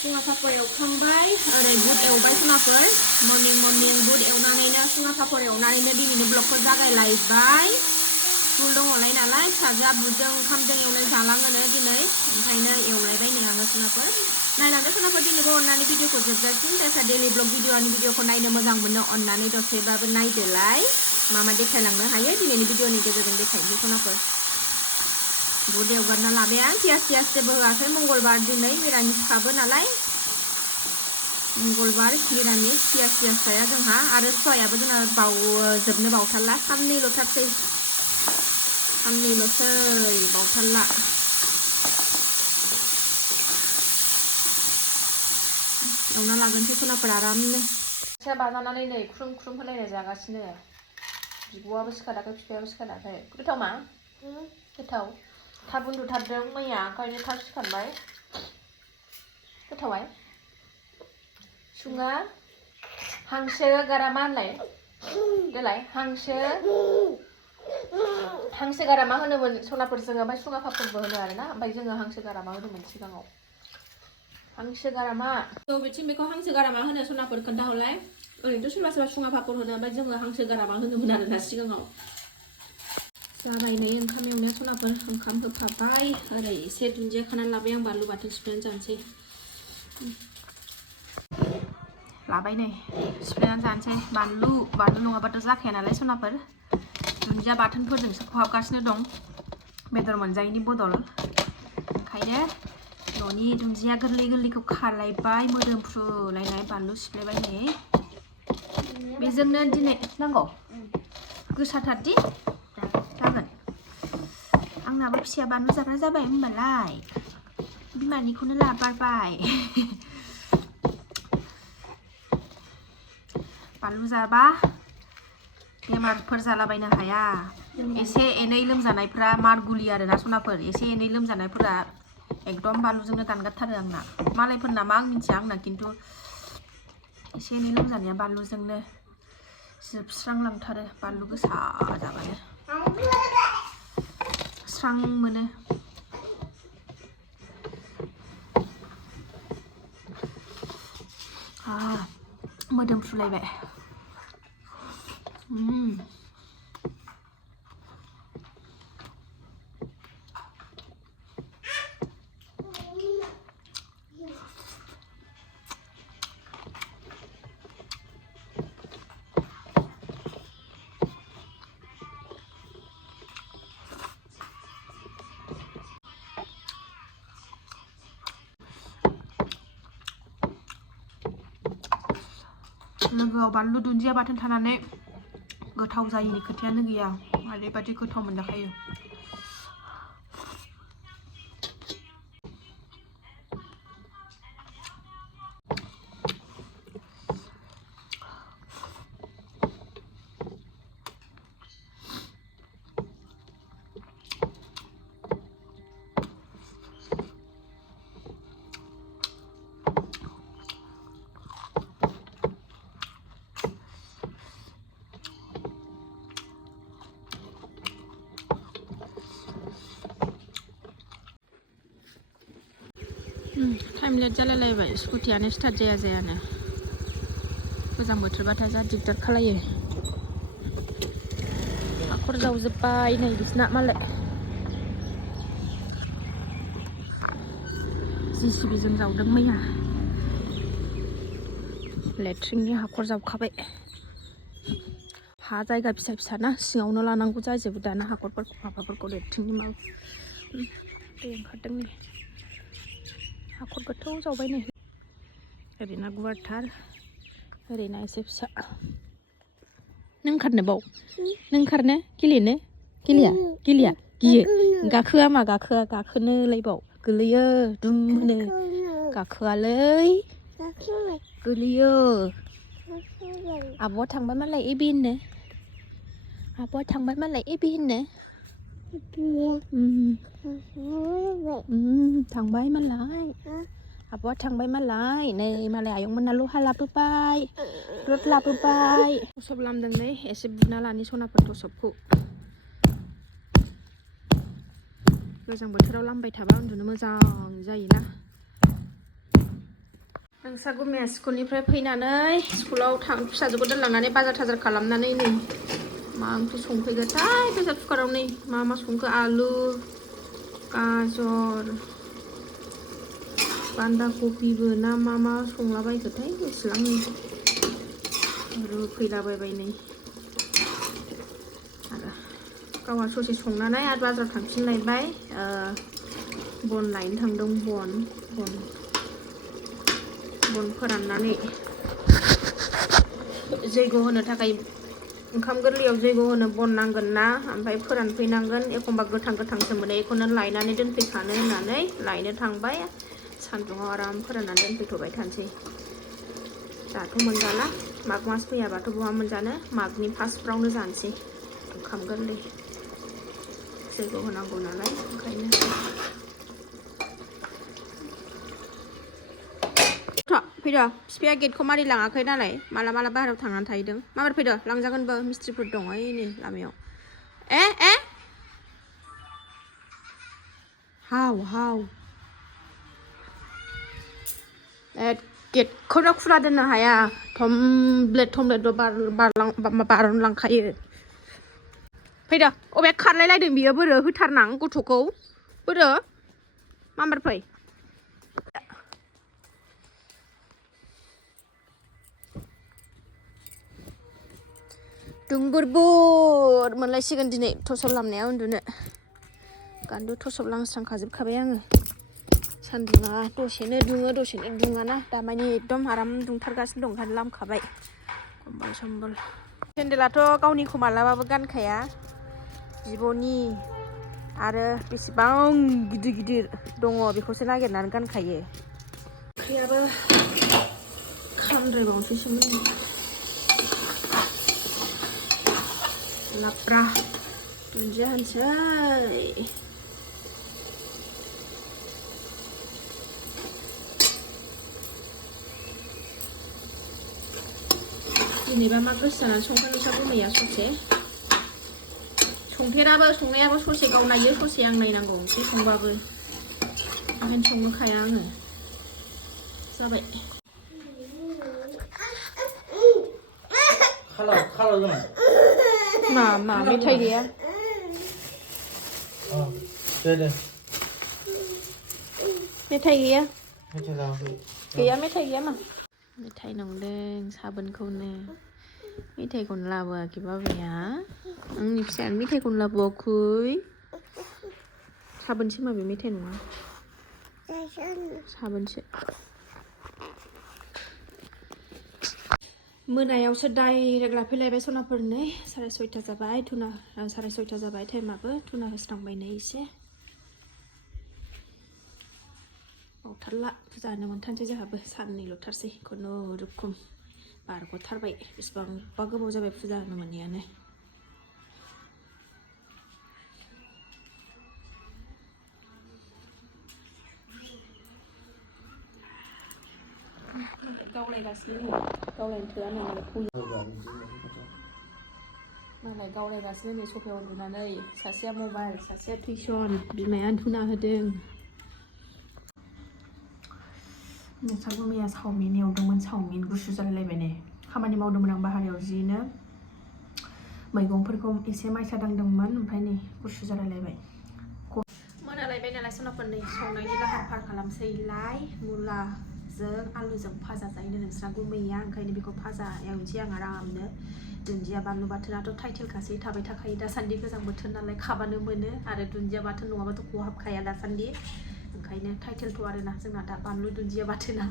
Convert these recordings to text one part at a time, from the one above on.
सुङा पापर एवखांबाय ओरै बुट एवबाय सुङाफोर मर्निं बुट एवनानैनो सुङा पापर एवनानैनो दिनैनि ब्लगखौ जागायलायबाय स्कुल दङलाय नालाय फिसाजोआ बुटजों ओंखामजों एवनाय जालाङोनो दिनै ओंखायनो एवलायबाय नै आङो सुङाफोर नायलांदो सुङाफोर दिनैबो अननानै भिडिअखौ जोबजासिम जायफ्रा डेलि ब्लग भिडिअखौ नायनो मोजां मोनो अननानै दसेबाबो नायदोलाय मा देखायलांनो हायो दिनैनि भिडिअनि गेजेरजों देखायनोसै सुङाफोर बुट एवगारना लाबाय आं पियास जेबो होआखै मंगलबार दिनै मिरामिसखाबो नालाय मंगलबार मिरामिस पियास जाया जोंहा आरो सयाबो जोंना जोबनो बावथारला साननैल'थारसै बावथारला एवना लागोनसै सनाफोर आरामनो फिसा बाजानानै नै ख्रुम होलायनाय जागासिनो बिब'आबो सिखाराखै बिफायाबो सिखाराखै गोथाव मा गोथाव थाब उन्दुथारदों मैया ओंखायनो थाब सिखारबाय गोथावहाय सुङा हांसो गारामा होनलाय देलाय हांसो गारामा होनोमोन सनाफोर जोङो ओमफ्राय सुङा पापरबो होनो आरोना ओमफ्राय जोङो हांसो गारामा होनोमोन सिगाङाव हांसो गारामा बबेथिं बेखौ हांसो गारामा होनो सनाफोर खोन्थाहरलाय ओरैनोथ' सोरबा सुङा पापर होनो ओमफ्राय जोङो हांसो गारामा होनोमोन आरोना सिगाङाव जाबाय नै ओंखाम एवनाया सनाफोर ओंखाम होफाबाय ओरै एसे दुन्दिया खानानै लाबाय आं बानलु बाथोन सिफ्लेनानै जानोसै लाबाय नै सिफ्लेनानै जानोसै बानलु नङाबाथ' जाखाया नालाय सनाफोर दुन्दिया बाथोनफोरजोंसो खहाबगासिनो दं बेदर मोनजायैनि बदल ओंखायनो न'नि दुन्दिया गोरलैखौ खालायबाय मोदोमफ्रुलायनाय बानलु सिफ्लेबाय नै बेजोंनो दिनै नांगौ गोसाथारदि जागोन आंनाबो फिसाया बानलु जाग्रा जाबाय होनबालाय बिमानिखौनो लाबारबाय बानलु जाबा बेमारफोर जालाबायनो हाया एसे एनै लोमजानायफ्रा मारगुलि आरोना सनाफोर एसे एनै लोमजानायफोरा एकदम बानलुजोंनो दानगारथारो आंना मालायफोरना मा आं मिथिया आंना खिन्थु एसे एनै लोमजानाया बानलुजोंनो जोबस्रांलांथारो बानलु गोसा जाबानो स्रां मोनो मोदोमफ्रुलायबाय लोगोआव बानलु दुन्दिया बाथोन थानानै गोथाव जायैनि खोथायानो गैया ओरैबायदि गोथाव मोनजाखायो टाइम लेट जालायलायबाय स्कुटियानो स्टार्ट जायानो गोजां बोथोरबाथाय जा दिगदार खालायो हाखर जावजोब्बाय नै बिसना मालाय JCBजों जावदों मैया लेट्रिननि हाखर जावखाबाय हा जायगा फिसा ना सिङावनो लानांगौ जाजोबो दाना हाखरफोरखौ माबाफोरखौ लेट्रिननि माबा दै ओंखारदों नै हाखर गोथौ जावबाय नै ओरैना गुवारथार ओरैना एसे फिसा नों ओंखारनो बाव नों ओंखारनो गेलेनो गेलेया गियो गाखोआ मा गाखोनोलाय बाव गोलैयो दुम होनो गाखोआलै गोलैयो आब'आ थांबाय मालाय एबि होननो आब'आ थांबाय मालाय एबि होननो थांबाय मालाय आब'आ थांबाय मालाय नै मालाय आयंमोना लहा लाबोबाय रद लाबोबाय थसब लामदों नै एसे बुना लानि सनाफोर थसबखौ गोजां बोथोराव लामबाय थाबा उन्दुनो मोजां जायोना नोंसा गुमिया स्कुलनिफ्राय फैनानै स्कुलाव फिसाजोखौ दोनलांनानै बाजार थाजार खालामनानै नै मा ओंख्रि संफैगोनथाय प्रेसार कुकाराव नै मा संखो आलु गाजर बान्दा कबिबो ना मा संलाबायखोथाय मिथिलां नै रुफैलाबायबाय नै आरो गावहा ससे संनानै आरो बाजाराव थांफिनलायबाय बन लायनो थांदों बन फोराननानै जैग' होनो थाखाय ओंखाम गोरलैयाव जैग' होनो बन नांगोन ना ओमफ्राय फोरानफैनांगोन एखमबा गोथांसो मोनो बेखौनो लायनानै दोनफैखानो होननानै लायनो थांबाय सान्दुङाव आराम फोराननानै दोनफैथ'बाय थानोसै दाथ' मोनजाला माग मास फैयाबाथ' बहा मोनजानो मागनि फार्स्टफ्रावनो जानोसै ओंखाम गोरलै जैग' होनांगौ नालाय ओंखायनो फैदो बिफाया गेटखौ मारि लाङाखै नालाय माला बाहेरायाव थांनानै थाहैदों माबार फैदो लांजागोनबो मिस्ट्रिफोर दङ ओइ नै लामायाव हाव गेटखौनो खुला दोननो हाया थमब्लेट बारनलांखायो फैदो अबे खारलायलायदों बियो बोरो होथारनां गथ'खौ बोरो माबार फै दुंबुर मोनलायसिगोन दिनै थसब लामनाया उन्दुनो गान्दु थसब लांस्रांखाजोबखाबाय आङो सान्दुङा दसेनो दुङो दसेनो दुङाना दामानि एकदम आराम दुंथारगासिनो दं ओंखायनो लामखाबाय कम्बल सम्बल सेन्देलाथ' गावनिखौ मालाबाबो गानखाया बिब'नि आरो बेसेबां गिदिर दङ बेखौसो नागिरनानै गानखायो ओंख्रियाबो खामद्रायबावनोसैसोमोन लाब्रा दुन्दिया होनसै दिनैबा मा गोसो जानानै संखो नोंसा गुमैया ससे संनायाबो ससे गाव नायो ससे आं नायनांगौ ओंख्रि संबाबो ओंखायनो संहोखाया आङो जाबाय मा मेथाइ गैया मेथाइ गैया मेथाइ गैया मा मेथाइ नंदों साबोनखौनो मेथाइखौनो लाबोआखै बाबाया आंनि फिसायानो मेथाइखौनो लाबोआखै साबोनसो माबे मेथाइ नङा साबोनसो मोनायावसो डाइरेक्ट लाफैलायबाय सनाफोर नै 6:30 जाबाय 6:30 जाबाय टाइमाबो धुना होस्रांबाय नै एसे बावथारला फुजा होनो मोनथारसै जोंहाबो साननैल'थारसै खुनुरुखुम बारग'थारबाय बेसेबांबा गोबाव जाबाय फुजा होनो मोनैयानो गावलायगासिनो गावलायनो थोआ मालाय गावलायगासिनो नै सफायाव उन्दुनानै सासेया मबाइल सासेया टिउसन बिमाया धुना होदों नोंसा गुमैया चावमिन एवदोंमोन चावमिन गुसु जालायलायबाय नै खामानि मावदोंमोन आं बाहेरायाव जिनो मैगंफोरखौ एसे माइसा दांदोंमोन ओमफ्राय नै गुसु जालायलायबाय मोनालायबाय नालाय सनाफोर नै संनायनि लाहार फाहार खालामसैलाय मुलाजों आलुजों भाजा जायो नोंस्रा गुमैया ओंखायनो बेखौ भाजा एवनोसै आं आरामनो दुन्दिया बानलु बाथोनाथ' टाइटेलखासै थाबाय थाखायो दासान्दि गोजां बोथोर नालाय खाबानो मोनो आरो दुन्दिया बाथोन नङाबाथ' खहाबखाया दासान्दि ओंखायनो टाइटेलथ' आरोना जोंना दा बानलु दुन्दिया बाथोना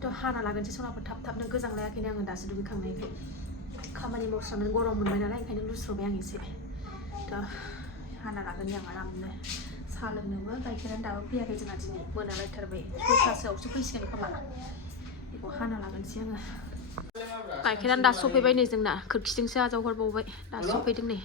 थ' हाना लागोनसै सनाफोर थाबनो गोजां लायाखैनो आङो दासो दुगैखांनायखाय खामानि मावस्रांनानै गरम मोनबाय नालाय ओंखायनो लुस्रबाय आं एसे थ' हाना लागोन आं आरामनो साहा लोंनोबो गाइखेरानो दाबो फैयाखै जोंना दिनै मोनालायथारबाय 6थासोआवसो फैसिगोन खोमा बेखौ हाना लागोनसै आङो गाइखेरानो दासो सफैबाय नै जोंना खोरखिजोंसो आजावहरबावबाय दासो सफैदों नै